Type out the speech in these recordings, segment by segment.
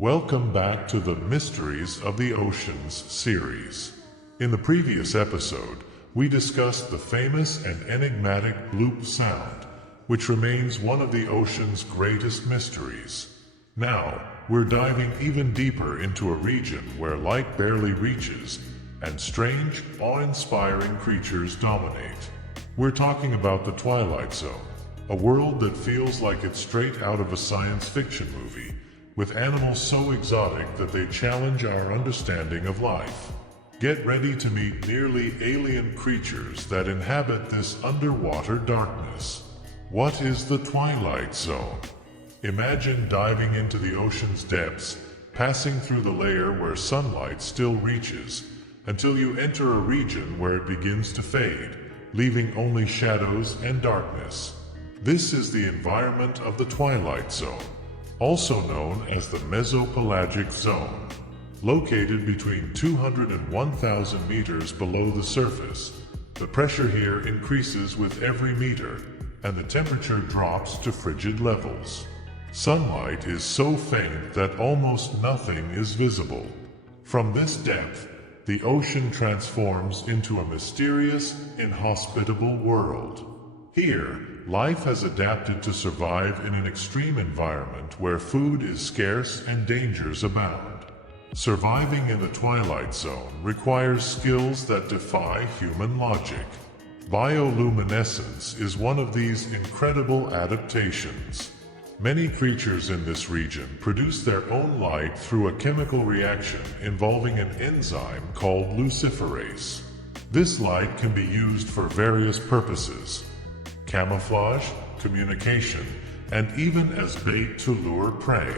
Welcome back to the Mysteries of the Oceans series. In the previous episode, we discussed the famous and enigmatic bloop sound, which remains one of the ocean's greatest mysteries. Now, we're diving even deeper into a region where light barely reaches, and strange, awe-inspiring creatures dominate. We're talking about the Twilight Zone, a world that feels like it's straight out of a science fiction movie, with animals so exotic that they challenge our understanding of life. Get ready to meet nearly alien creatures that inhabit this underwater darkness. What is the Twilight Zone? Imagine diving into the ocean's depths, passing through the layer where sunlight still reaches, until you enter a region where it begins to fade, leaving only shadows and darkness. This is the environment of the Twilight Zone, also known as the Mesopelagic Zone. Located between 200 and 1,000 meters below the surface, the pressure here increases with every meter, and the temperature drops to frigid levels. Sunlight is so faint that almost nothing is visible. From this depth, the ocean transforms into a mysterious, inhospitable world. Here, life has adapted to survive in an extreme environment where food is scarce and dangers abound. Surviving in the Twilight Zone requires skills that defy human logic. Bioluminescence is one of these incredible adaptations. Many creatures in this region produce their own light through a chemical reaction involving an enzyme called luciferase. This light can be used for various purposes: camouflage, communication, and even as bait to lure prey.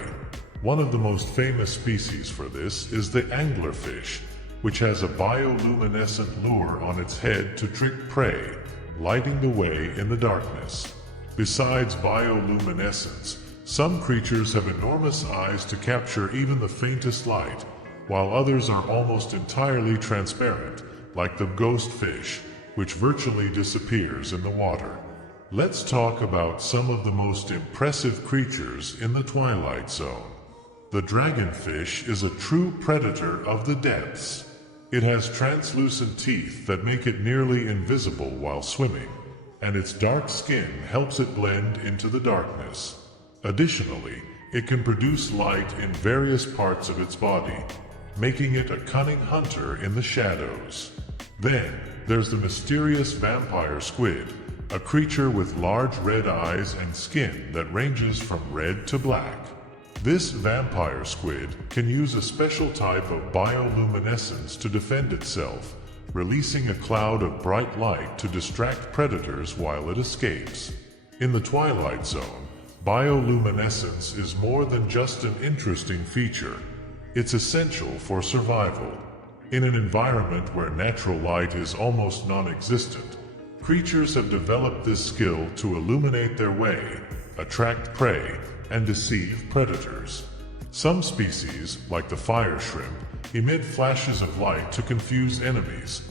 One of the most famous species for this is the anglerfish, which has a bioluminescent lure on its head to trick prey, lighting the way in the darkness. Besides bioluminescence, some creatures have enormous eyes to capture even the faintest light, while others are almost entirely transparent, like the ghost fish, which virtually disappears in the water. Let's talk about some of the most impressive creatures in the Twilight Zone. The dragonfish is a true predator of the depths. It has translucent teeth that make it nearly invisible while swimming, and its dark skin helps it blend into the darkness. Additionally, it can produce light in various parts of its body, making it a cunning hunter in the shadows. Then, there's the mysterious vampire squid, a creature with large red eyes and skin that ranges from red to black. This vampire squid can use a special type of bioluminescence to defend itself, releasing a cloud of bright light to distract predators while it escapes. In the Twilight Zone, bioluminescence is more than just an interesting feature. It's essential for survival. In an environment where natural light is almost non-existent, creatures have developed this skill to illuminate their way, attract prey, and deceive predators. Some species, like the fire shrimp, emit flashes of light to confuse enemies,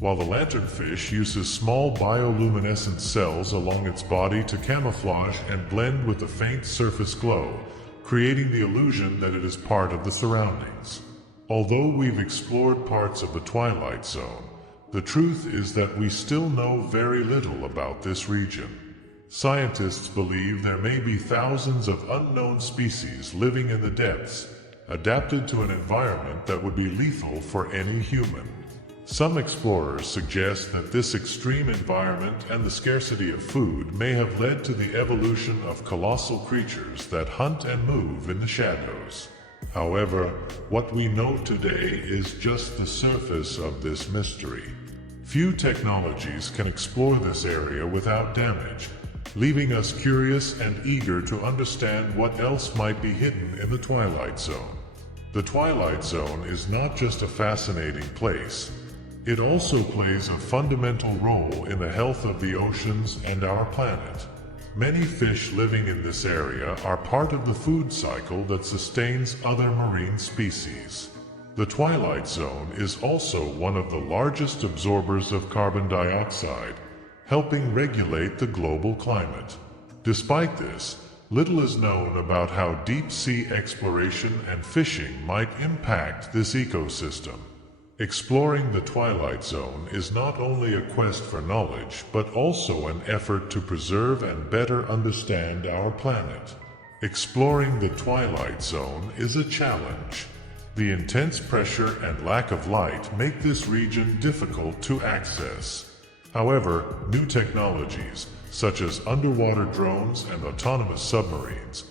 while the lanternfish uses small bioluminescent cells along its body to camouflage and blend with the faint surface glow, creating the illusion that it is part of the surroundings. Although we've explored parts of the Twilight Zone, the truth is that we still know very little about this region. Scientists believe there may be thousands of unknown species living in the depths, adapted to an environment that would be lethal for any human. Some explorers suggest that this extreme environment and the scarcity of food may have led to the evolution of colossal creatures that hunt and move in the shadows. However, what we know today is just the surface of this mystery. Few technologies can explore this area without damage, leaving us curious and eager to understand what else might be hidden in the Twilight Zone. The Twilight Zone is not just a fascinating place. It also plays a fundamental role in the health of the oceans and our planet. Many fish living in this area are part of the food cycle that sustains other marine species. The Twilight Zone is also one of the largest absorbers of carbon dioxide, helping regulate the global climate. Despite this, Little is known about how deep-sea exploration and fishing might impact this ecosystem. Exploring the Twilight Zone is not only a quest for knowledge, but also an effort to preserve and better understand our planet. Exploring the Twilight Zone is a challenge. The intense pressure and lack of light make this region difficult to access. However, new technologies, such as underwater drones and autonomous submarines,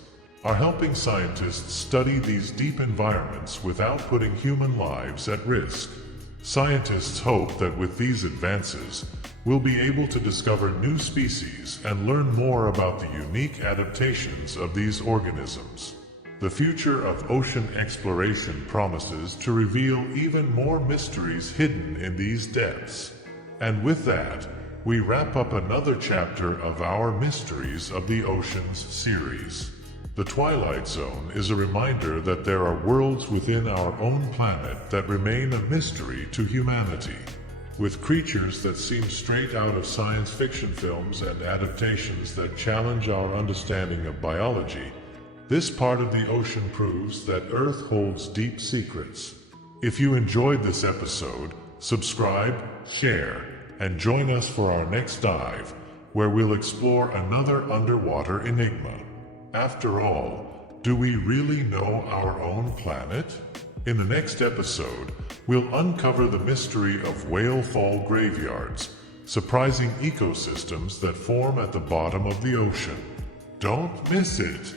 are helping scientists study these deep environments without putting human lives at risk. Scientists hope that with these advances, we'll be able to discover new species and learn more about the unique adaptations of these organisms. The future of ocean exploration promises to reveal even more mysteries hidden in these depths. And with that, we wrap up another chapter of our Mysteries of the Oceans series. The Twilight Zone is a reminder that there are worlds within our own planet that remain a mystery to humanity. With creatures that seem straight out of science fiction films and adaptations that challenge our understanding of biology, this part of the ocean proves that Earth holds deep secrets. If you enjoyed this episode, subscribe, share, and join us for our next dive, where we'll explore another underwater enigma. After all, do we really know our own planet? In the next episode, we'll uncover the mystery of whale fall graveyards, surprising ecosystems that form at the bottom of the ocean. Don't miss it!